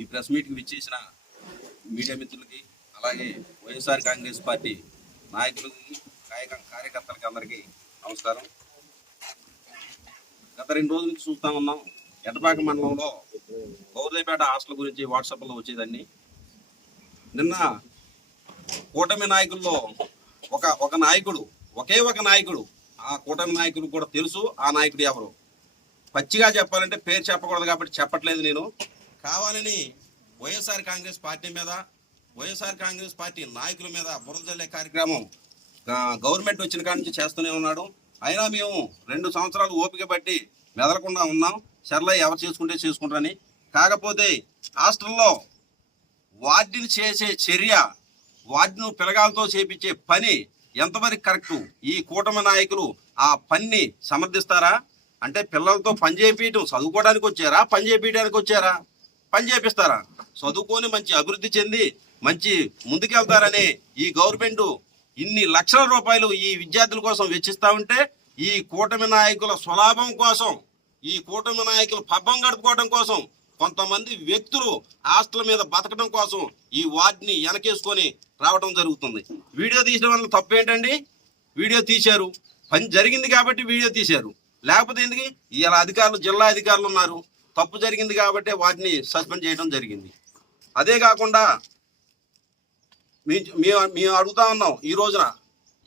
ఈ ప్రెస్ మీట్కి విచ్చేసిన మీడియా మిత్రులకి, అలాగే వైఎస్ఆర్ కాంగ్రెస్ పార్టీ నాయకులకి, కార్యకర్తలకి అందరికీ నమస్కారం. గత 2 రోజుల నుంచి చూస్తూ ఉన్నాం, ఎటపాక మండలంలో గౌరదేపేట హాస్టల్ గురించి వాట్సాప్లో వచ్చేదాన్ని. నిన్న కూటమి నాయకుల్లో ఒక నాయకుడు, ఒకే ఒక నాయకుడు, ఆ కూటమి నాయకుడు కూడా తెలుసు ఆ నాయకుడు ఎవరు. పచ్చిగా చెప్పాలంటే పేరు చెప్పకూడదు కాబట్టి చెప్పట్లేదు. నేను కావాలని వైఎస్ఆర్ కాంగ్రెస్ పార్టీ మీద, వైఎస్ఆర్ కాంగ్రెస్ పార్టీ నాయకుల మీద బురద జల్లే కార్యక్రమం గవర్నమెంట్ వచ్చిన కాడి నుంచి చేస్తూనే ఉన్నాడు. అయినా మేము 2 సంవత్సరాలు ఓపిక బట్టి మెదలకుండా ఉన్నాం. సర్లే ఎవరు చేసుకుంటే చేసుకుంటారని. కాకపోతే హాస్టల్లో వార్డుని చేసే చర్య, వార్డును పిలగాలతో చేపించే పని ఎంతవరకు కరెక్టు? ఈ కూటమి నాయకులు ఆ పని సమర్థిస్తారా? అంటే పిల్లలతో పని చేపించడం చదువుకోవడానికి వచ్చారా, పని చేపించడానికి వచ్చారా? పని చేపిస్తారా? చదువుకొని మంచి అభివృద్ధి చెంది మంచి ముందుకెళ్తారని ఈ గవర్నమెంట్ ఇన్ని లక్షల రూపాయలు ఈ విద్యార్థుల కోసం వెచ్చిస్తూ ఉంటే, ఈ కూటమి నాయకుల స్వలాభం కోసం, ఈ కూటమి నాయకులు పబ్బం గడుపుకోవడం కోసం కొంతమంది వ్యక్తులు హాస్టల్ మీద బతకడం కోసం ఈ వార్డుని వెనకేసుకొని రావడం జరుగుతుంది. వీడియో తీసిన వల్ల తప్పు ఏంటండి? వీడియో తీశారు, పని జరిగింది కాబట్టి వీడియో తీశారు. లేకపోతే ఎందుకు? ఇలా అధికారులు, జిల్లా అధికారులు ఉన్నారు, తప్పు జరిగింది కాబట్టి వాటిని సస్పెండ్ చేయడం జరిగింది. అదే కాకుండా మేము అడుగుతా ఉన్నాం, ఈ రోజున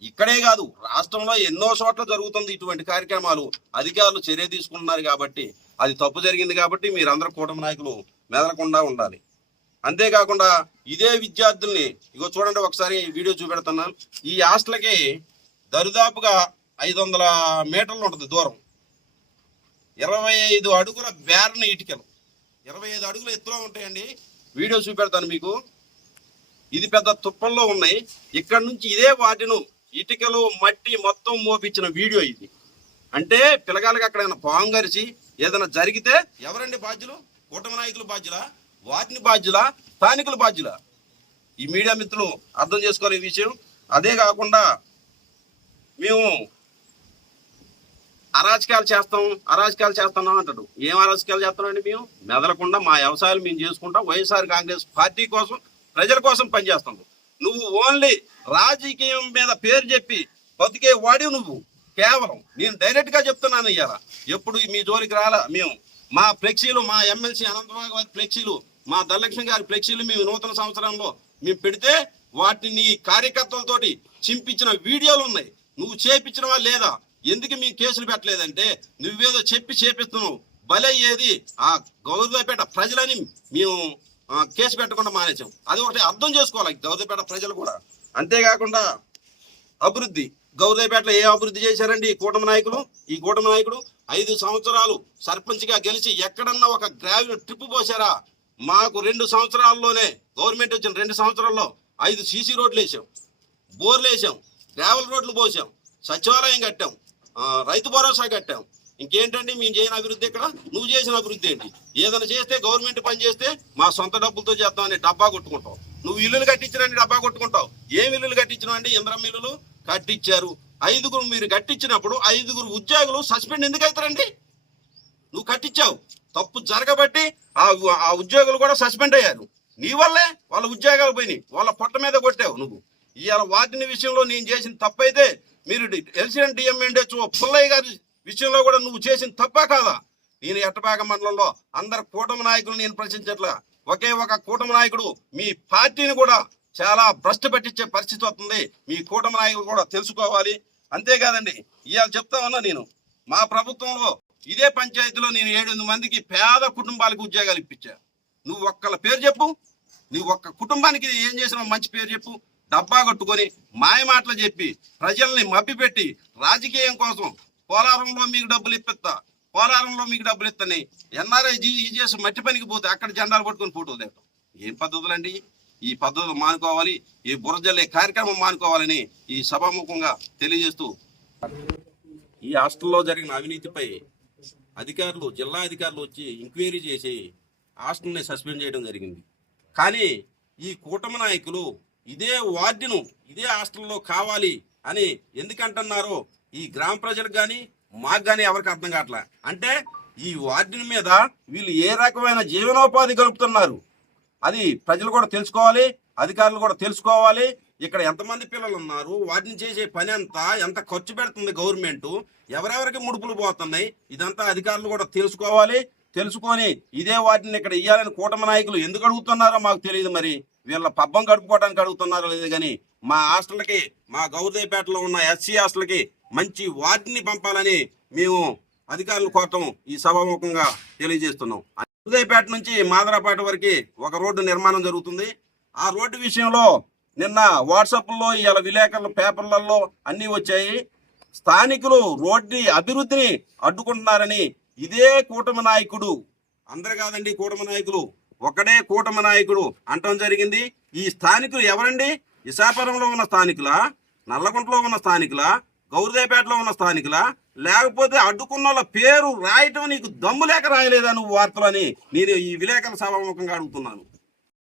ఇక్కడే కాదు రాష్ట్రంలో ఎన్నో చోట్ల జరుగుతుంది ఇటువంటి కార్యక్రమాలు. అధికారులు చర్య తీసుకుంటున్నారు కాబట్టి అది తప్పు జరిగింది కాబట్టి మీరందరూ కూటమి నాయకులు మెదలకుండా ఉండాలి. అంతేకాకుండా ఇదే విద్యార్థుల్ని ఇగో చూడండి, ఒకసారి వీడియో చూపెడుతున్నాను. ఈ హాస్టల్కి దరిదాపుగా 500 మీటర్లు ఉంటుంది దూరం. 25 అడుగుల బేరణ ఇటుకలు, 25 అడుగుల ఎత్తులో ఉంటాయండి. వీడియో చూపెడతాను మీకు. ఇది పెద్ద తుప్పల్లో ఉన్నాయి. ఇక్కడ నుంచి ఇదే వాటిను ఇటుకలు మట్టి మొత్తం మోపించిన వీడియో ఇది. అంటే పిల్లగాళ్ళకి అక్కడ పాము గరిచి ఏదైనా జరిగితే ఎవరండి బాధ్యులు? కూటమి నాయకులు బాధ్యులా? వాటిని బాధ్యులా? స్థానికులు బాధ్యులా? ఈ మీడియా మిత్రులు అర్థం చేసుకోవాలి ఈ విషయం. అదే కాకుండా మేము అరాజకాలు చేస్తున్నాం అంటాడు. ఏం అరాజకాలు చేస్తామండి? మేము మెదలకుండా మా వ్యవసాయాలు మేము చేసుకుంటాం. వైఎస్ఆర్ కాంగ్రెస్ పార్టీ కోసం, ప్రజల కోసం పనిచేస్తాం. నువ్వు ఓన్లీ రాజకీయం మీద పేరు చెప్పి బతికే వాడి నువ్వు. కేవలం నేను డైరెక్ట్ గా చెప్తున్నాను, ఇయ్యాల ఎప్పుడు మీ జోలికి రాలా. మేము మా ఫ్లెక్సీలు, మా ఎమ్మెల్సీ అనంతబాబు గారి ఫ్లెక్సీలు, మా ధనలక్ష్మి గారి ఫ్లెక్సీలు మేము నూతన సంవత్సరంలో మేము పెడితే వాటిని చింపించిన చింపించిన వీడియోలు ఉన్నాయి. నువ్వు చేపించినవా లేదా? ఎందుకు మీ కేసులు పెట్టలేదంటే నువ్వేదో చేపిస్తున్నావు. బలయ్యేది ఆ గౌరవపేట ప్రజలని మేము కేసు పెట్టకుండా మానేసాం. అది ఒకటి అర్థం చేసుకోవాలి గౌరవపేట ప్రజలు కూడా. అంతేకాకుండా అభివృద్ధి, గౌరవపేటలో ఏ అభివృద్ధి చేశారండి ఈ కూటమి నాయకులు? ఈ కూటమి నాయకుడు 5 సంవత్సరాలు సర్పంచ్గా గెలిచి ఎక్కడన్నా ఒక గ్రావెల్ ట్రిప్ పోసారా? మాకు 2 సంవత్సరాల్లోనే, గవర్నమెంట్ వచ్చిన 2 సంవత్సరాల్లో 5 సీసీ రోడ్లు వేసాం, బోర్లు వేసాం, గ్రావెల్ రోడ్లు పోసాం, సచివాలయం కట్టాం, రైతు భరోసా కట్టాం. ఇంకేంటండి మేము చేయని అభివృద్ధి? ఇక్కడ నువ్వు చేసిన అభివృద్ధి ఏంటి? ఏదైనా చేస్తే గవర్నమెంట్ పని చేస్తే మా సొంత డబ్బులతో చేస్తామని డబ్బా కొట్టుకుంటావు. నువ్వు ఇల్లులు కట్టించినండి డబ్బా కొట్టుకుంటావు. ఏం ఇల్లులు కట్టించినావు అండి? ఇంద్రం ఇల్లులు కట్టించారు. 5గురు మీరు కట్టించినప్పుడు 5గురు ఉద్యోగులు సస్పెండ్ ఎందుకు అవుతారండి? నువ్వు కట్టించావు, తప్పు జరగబట్టి ఆ ఉద్యోగులు కూడా సస్పెండ్ అయ్యారు. నీ వల్లే వాళ్ళ ఉద్యోగాలు పోయినాయి, వాళ్ళ పొట్ట మీద కొట్టావు నువ్వు. ఇవాళ వాటిని విషయంలో నేను చేసిన తప్పైతే మీరు ఎల్సిఎన్ డిఎంఎండ్హెచ్ఓ పుల్లయ్య గారి విషయంలో కూడా నువ్వు చేసిన తప్పా కాదా? నేను ఎట్టపాక మండలంలో అందరు కూటమి నాయకులు నేను ప్రశ్నించట్లా. ఒకే ఒక కూటమి నాయకుడు మీ పార్టీని కూడా చాలా భ్రష్టు పట్టించే పరిస్థితి వస్తుంది. మీ కూటమి నాయకులు కూడా తెలుసుకోవాలి. అంతేకాదండి, ఇవాళ చెప్తా ఉన్నా, నేను మా ప్రభుత్వంలో ఇదే పంచాయతీలో నేను 7-8 మందికి పేద కుటుంబాలకు ఉద్యోగాలు ఇప్పించా. నువ్వు ఒక్కళ్ళ పేరు చెప్పు, నువ్వు ఒక్క కుటుంబానికి ఏం చేసినావు మంచి పేరు చెప్పు. డబ్బా కొట్టుకొని మాయ మాటలు చెప్పి ప్రజల్ని మభ్యపెట్టి రాజకీయం కోసం పోలారంలో మీకు డబ్బులు ఇప్పిస్తా, పోలారంలో మీకు డబ్బులు ఇస్తాని ఎన్ఆర్ఐ చేసి మట్టి పనికి పోతే అక్కడ జెండాలు పట్టుకొని ఫోటోలు దిగటం ఏం పద్ధతులండి? ఈ పద్ధతులు మానుకోవాలి, ఈ బురజల్లే కార్యక్రమం మానుకోవాలని ఈ సభాముఖంగా తెలియజేస్తూ, ఈ హాస్టల్లో జరిగిన అవినీతిపై అధికారులు, జిల్లా అధికారులు వచ్చి ఎంక్వైరీ చేసి హాస్టల్ని సస్పెండ్ చేయడం జరిగింది. కానీ ఈ కూటమి నాయకులు ఇదే వార్డును ఇదే హాస్టల్లో కావాలి అని ఎందుకంటున్నారో ఈ గ్రామ ప్రజలకు కానీ మాకు కానీ ఎవరికి అర్థం కావట్లే. అంటే ఈ వార్డుల మీద వీళ్ళు ఏ రకమైన జీవనోపాధి గడుపుతున్నారు, అది ప్రజలు కూడా తెలుసుకోవాలి, అధికారులు కూడా తెలుసుకోవాలి. ఇక్కడ ఎంతమంది పిల్లలు ఉన్నారు, వాటిని చేసే పని ఎంత ఖర్చు పెడుతుంది గవర్నమెంట్, ఎవరెవరికి ముడుపులు పోతున్నాయి, ఇదంతా అధికారులు కూడా తెలుసుకోవాలి. తెలుసుకొని ఇదే వాటిని ఇక్కడ ఇయ్యాలని కూటమి నాయకులు ఎందుకు అడుగుతున్నారో మాకు తెలియదు. మరి వీళ్ళ పబ్బం గడుపుకోవడానికి అడుగుతున్నారో లేదు కానీ మా హాస్టల్కి, మా గౌరదేపేటలో ఉన్న ఎస్సీ హాస్టల్కి మంచి వాటిని పంపాలని మేము అధికారులు కోరటం ఈ సభాముఖంగా తెలియజేస్తున్నాం. గౌరదేపేట నుంచి మాదరాపేట వరకు ఒక రోడ్డు నిర్మాణం జరుగుతుంది. ఆ రోడ్డు విషయంలో నిన్న వాట్సాప్లో ఇవాళ విలేకరుల పేపర్లలో అన్నీ వచ్చాయి. స్థానికులు రోడ్డు అభివృద్ధిని అడ్డుకుంటున్నారని ఇదే కూటమి నాయకుడు, అందరు కాదండి కూటమి నాయకులు, ఒకడే కూటమి నాయకుడు అంటం జరిగింది. ఈ స్థానికులు ఎవరండి? విశాఖపట్నంలో ఉన్న స్థానికులా, నల్లగుంటలో ఉన్న స్థానికులా, గౌరదేపేటలో ఉన్న స్థానికులా, లేకపోతే అడ్డుకున్న వాళ్ళ పేరు రాయటం నీకు దమ్ము లేక రాయలేదా నువ్వు వార్తలు అని నేను ఈ విలేకరుల సభాముఖంగా అడుగుతున్నాను.